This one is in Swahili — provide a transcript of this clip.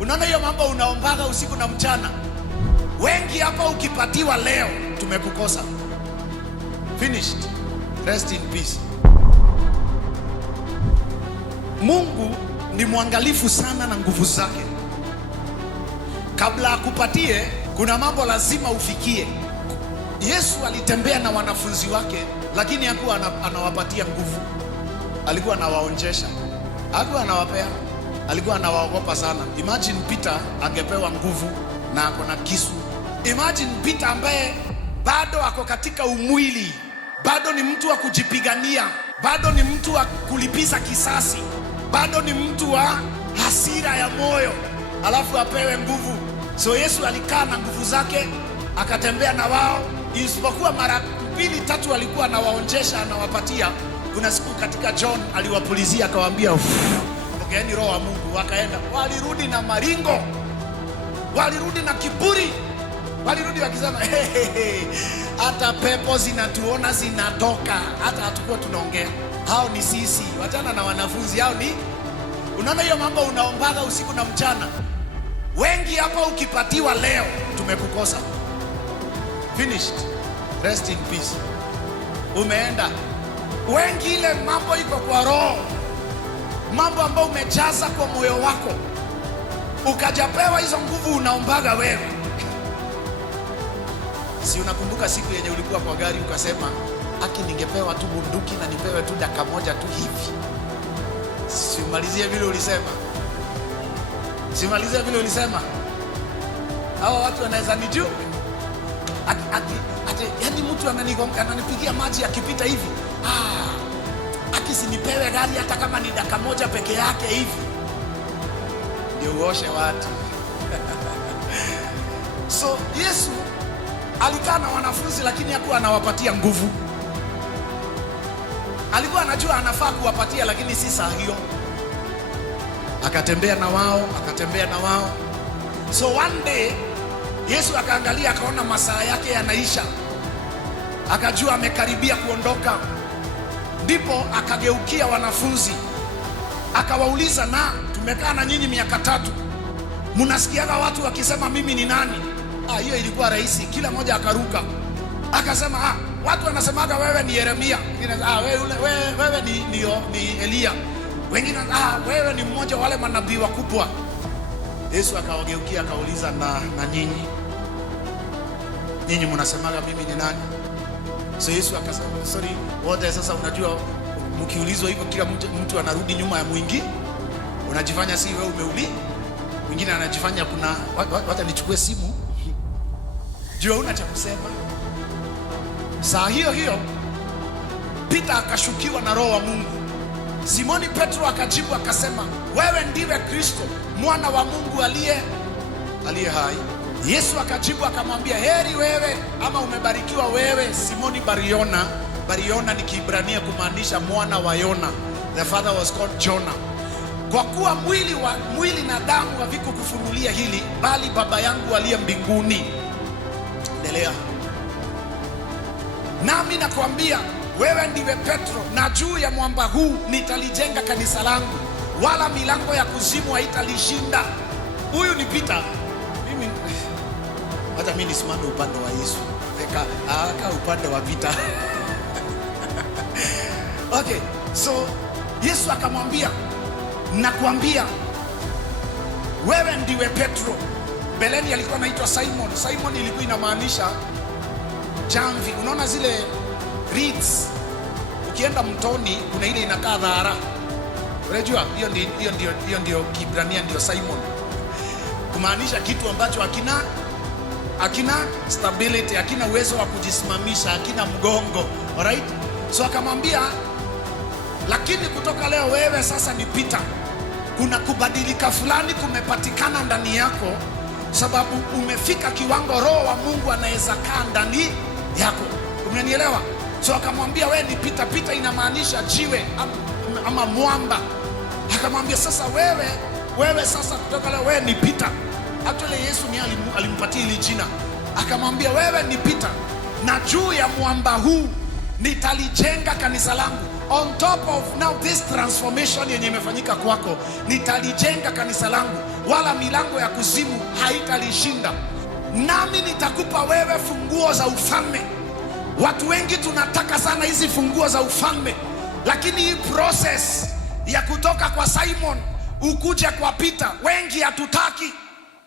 Unaona hiyo mambo unaombaga usiku na mchana. Wengi hapa ukipatiwa leo tumekukosa. Finished. Rest in peace. Mungu ni mwangalifu sana na nguvu zake. Kabla akupatie, kuna mambo lazima ufikie. Yesu alitembea na wanafunzi wake, lakini hakuwa anawapatia nguvu. Alikuwa anawaonjesha. Hakuwa anawapea. Alikuwa anawaogopa sana. Imagine Peter angepewa nguvu na ako na kisu. Imagine Peter ambaye bado ako katika umwili, bado ni mtu wa kujipigania, bado ni mtu wa kulipiza kisasi, bado ni mtu wa hasira ya moyo, alafu apewe nguvu. So Yesu alikaa na nguvu zake, akatembea na wao, isipokuwa mara 2-3 alikuwa anawaonjesha, anawapatia. Kuna siku katika John aliwapulizia akawaambia, pokeeni roho wa Mungu. Wakaenda, walirudi na maringo, walirudi na kiburi, walirudi wakisema hata pepo zinatuona zinatoka, hata hatukuwa tunaongea. Hao ni sisi, wachana na wanafunzi. Hao ni, unaona hiyo mambo unaombaga usiku na mchana. Wengi hapa ukipatiwa leo tumekukosa. Finished. Rest in peace. Umeenda. Wengi ile mambo iko kwa roho, mambo ambayo umejaza kwa moyo wako, ukajapewa hizo nguvu unaombaga wewe. Si unakumbuka siku yenye ulikuwa kwa gari ukasema, aki ningepewa tu bunduki na nipewe tu dakika moja tu hivi. Simalizie vile ulisema. Simalizie vile ulisema. Hawa watu wanaweza nijua. Yaani mtu ananipigia maji akipita hivi. Akisinipewe gari hata kama ni dakika moja peke yake hivi. Ndio uoshe watu. So Yesu alikaa na wanafunzi, lakini hakuwa anawapatia nguvu. Alikuwa anajua anafaa kuwapatia, lakini si saa hiyo. Akatembea na wao, akatembea na wao. So one day Yesu akaangalia, akaona masaa yake yanaisha, akajua amekaribia kuondoka. Ndipo akageukia wanafunzi akawauliza, na tumekaa na nyinyi miaka 3, mnasikiaga watu wakisema mimi ni nani? Hiyo ilikuwa rahisi, kila mmoja akaruka akasema, watu wanasemaga wewe ni Yeremia, wewe ni Elia, wengine wewe ni mmoja wale manabii wakubwa. Yesu akawageukia akauliza, na nyinyi mnasemaga mimi ni nani? So Yesu akasema, sorry wote. Sasa unajua mkiulizwa hivyo kila mtu anarudi nyuma ya mwingi, unajifanya si wewe umeuli, mwingine anajifanya kuna wacha nichukue simu. Jua una cha kusema. Saa hiyo hiyo Peter akashukiwa na roho wa Mungu. Simoni Petro akajibu akasema, wewe ndiwe Kristo, mwana wa Mungu aliye hai. Yesu akajibu akamwambia, heri wewe, ama umebarikiwa wewe Simoni Bariona. Bariona ni Kiebrania kumaanisha mwana wa Yona. The father was called Jonah. Kwa kuwa mwili na damu havikukufunulia hili, bali Baba yangu aliye mbinguni. Endelea. Nami nakwambia wewe ndiwe Petro, na juu ya mwamba huu nitalijenga kanisa langu, wala milango ya kuzimu haitalishinda. Huyu ni Peter. Hata mimi nisimame upande wa Yesu, aka upande wa Peter. Okay, so Yesu akamwambia, nakwambia wewe ndiwe Petro. Beleni alikuwa anaitwa Simon. Simon ilikuwa inamaanisha jamvi. Unaona zile reeds, ukienda mtoni kuna ile inakaa dhara. Unajua hiyo ndio Kiebrania, ndio Simon, kumaanisha kitu ambacho hakina stability, hakina uwezo wa kujisimamisha, hakina mgongo. Alright? So akamwambia, lakini kutoka leo wewe sasa ni Peter. Kuna kubadilika fulani kumepatikana ndani yako, sababu umefika kiwango roho wa Mungu anaweza kaa ndani yako. Umenielewa? So akamwambia, wewe ni Peter. Peter inamaanisha jiwe ama mwamba. Akamwambia, sasa wewe sasa kutoka leo wewe ni Peter. Actually Yesu ni alimpatia ile jina. Akamwambia, wewe ni Peter, na juu ya mwamba huu nitalijenga kanisa langu. On top of now this transformation yenye imefanyika kwako, nitalijenga kanisa langu, wala milango ya kuzimu haitalishinda. Nami nitakupa wewe funguo za ufalme. Watu wengi tunataka sana hizi funguo za ufalme, lakini hii process ya kutoka kwa Simon ukuje kwa Peter wengi hatutaki.